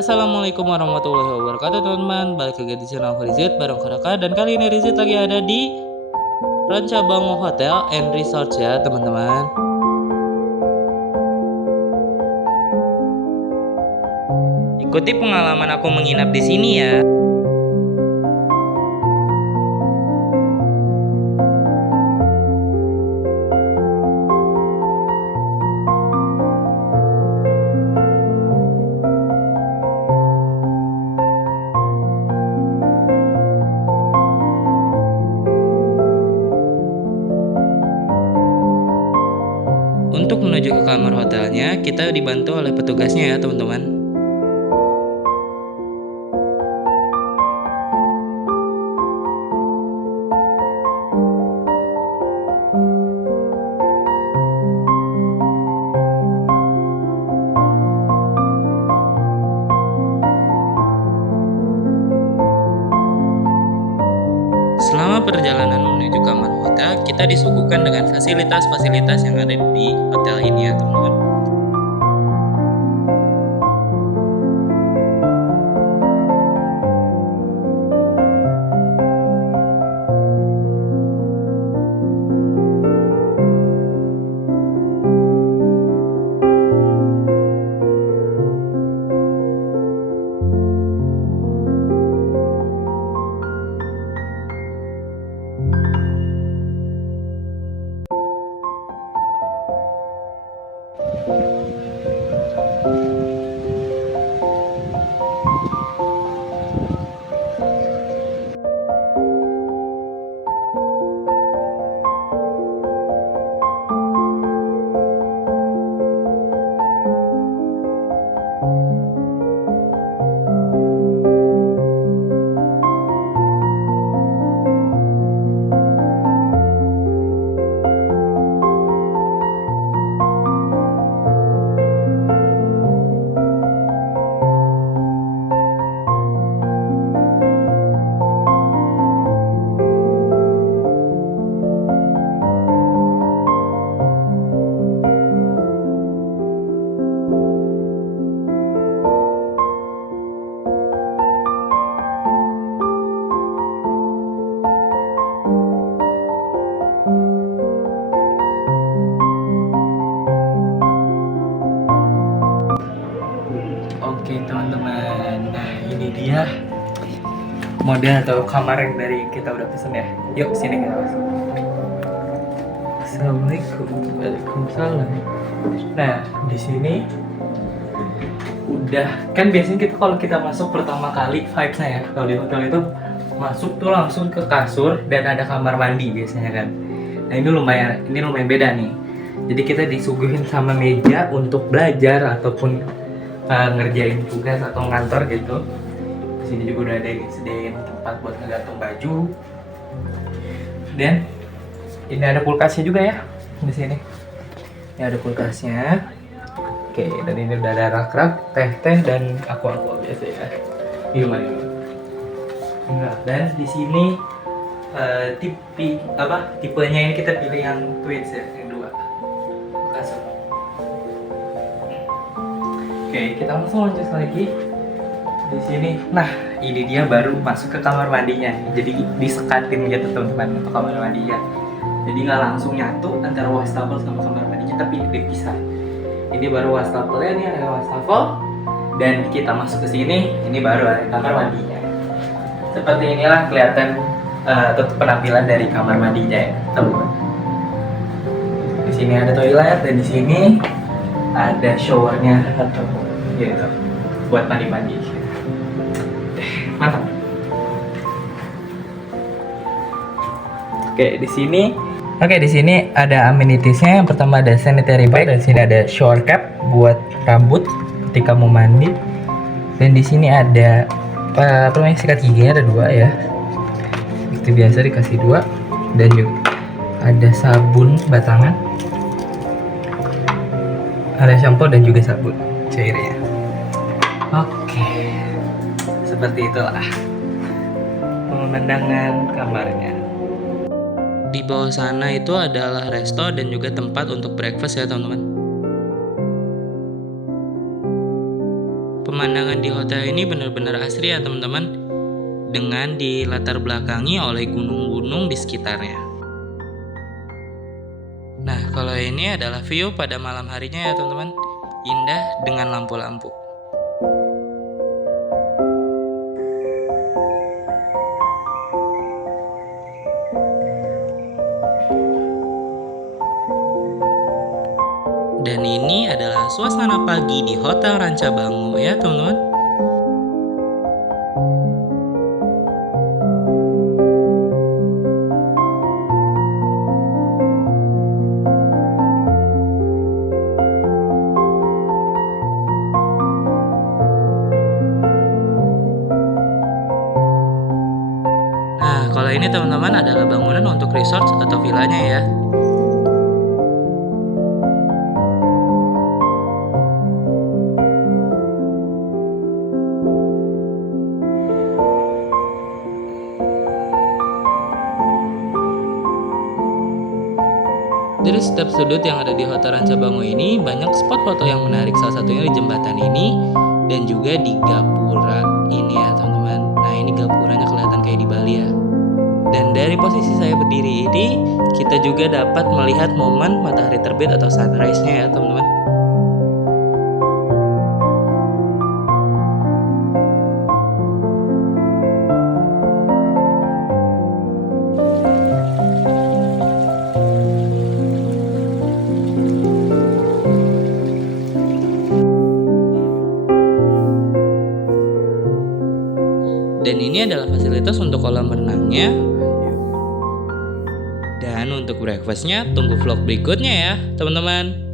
Assalamualaikum warahmatullahi wabarakatuh teman-teman. Balik lagi di channel aku Rizit bareng Karaka. Dan kali ini Rizit lagi ada di Ranca Bango Hotel and Resort ya teman-teman. Ikuti pengalaman aku menginap di sini ya. Untuk menuju ke kamar hotelnya, kita dibantu oleh petugasnya ya teman-teman. Selama perjalanan menuju kamar hotel, kita disuguhkan dengan fasilitas-fasilitas yang ada di hotel ini ya teman-teman. Oke teman-teman, nah ini dia model atau kamar yang dari kita udah pesen ya. Yuk sini kita masuk. Assalamualaikum. Waalaikumsalam. Nah di sini udah kan biasanya kita kalau kita masuk pertama kali vibes-nya ya kalau di hotel itu masuk tuh langsung ke kasur dan ada kamar mandi biasanya kan. Nah ini lumayan beda nih. Jadi kita disuguhin sama meja untuk belajar ataupun ngerjain tugas atau ngantor gitu. Di sini juga udah ada yang disediain tempat buat ngegantung baju. Dan ini ada kulkasnya juga ya di sini. Ini ada kulkasnya. Oke, dan ini udah ada rak-rak, teh dan aqua biasa ya. Minuman. Nah, dan di sini tipenya ini kita pilih yang twins ya, yang dua. Kasur. Oke, kita langsung lanjut lagi di sini. Nah, ini dia baru masuk ke kamar mandinya. Jadi disekatin gitu teman-teman untuk kamar mandinya. Jadi nggak langsung nyatu antara wastafel sama kamar mandinya, tapi dipisah. Ini baru wastafelnya, ini ada wastafel. Dan kita masuk ke sini, ini baru ada kamar mandinya. Seperti inilah kelihatan penampilan dari kamar mandinya ya, teman-teman. Di sini ada toilet dan di sini ada showernya atau gitu buat mandi-mandi. Mantap. Oke, di sini ada amenitiesnya. Yang pertama ada sanitary bag, dan di sini ada shower cap buat rambut ketika mau mandi. Dan di sini ada sikat giginya ada 2 ya. Seperti biasa dikasih 2, dan juga ada sabun batangan. Ada shampoo dan juga sabun cairnya. Oke, seperti itulah pemandangan kamarnya. Di bawah sana itu adalah resto dan juga tempat untuk breakfast ya teman-teman. Pemandangan di hotel ini benar-benar asri ya teman-teman, dengan dilatar belakangi oleh gunung-gunung di sekitarnya. Nah, kalau ini adalah view pada malam harinya ya teman-teman, indah dengan lampu-lampu. Dan ini adalah suasana pagi di Hotel Rancabango ya teman-teman. Nah, kalau ini teman-teman adalah bangunan untuk resort atau villanya ya. Dari setiap sudut yang ada di Hotel Rancabango ini banyak spot foto yang menarik, salah satunya di jembatan ini dan juga di gapura ini ya teman-teman. Nah, ini gapuranya kelihatan kayak di Bali ya. Dan dari posisi saya berdiri ini kita juga dapat melihat momen matahari terbit atau sunrise-nya ya teman-teman. Dan ini adalah fasilitas untuk kolam renangnya. Dan untuk breakfastnya tunggu vlog berikutnya ya teman-teman.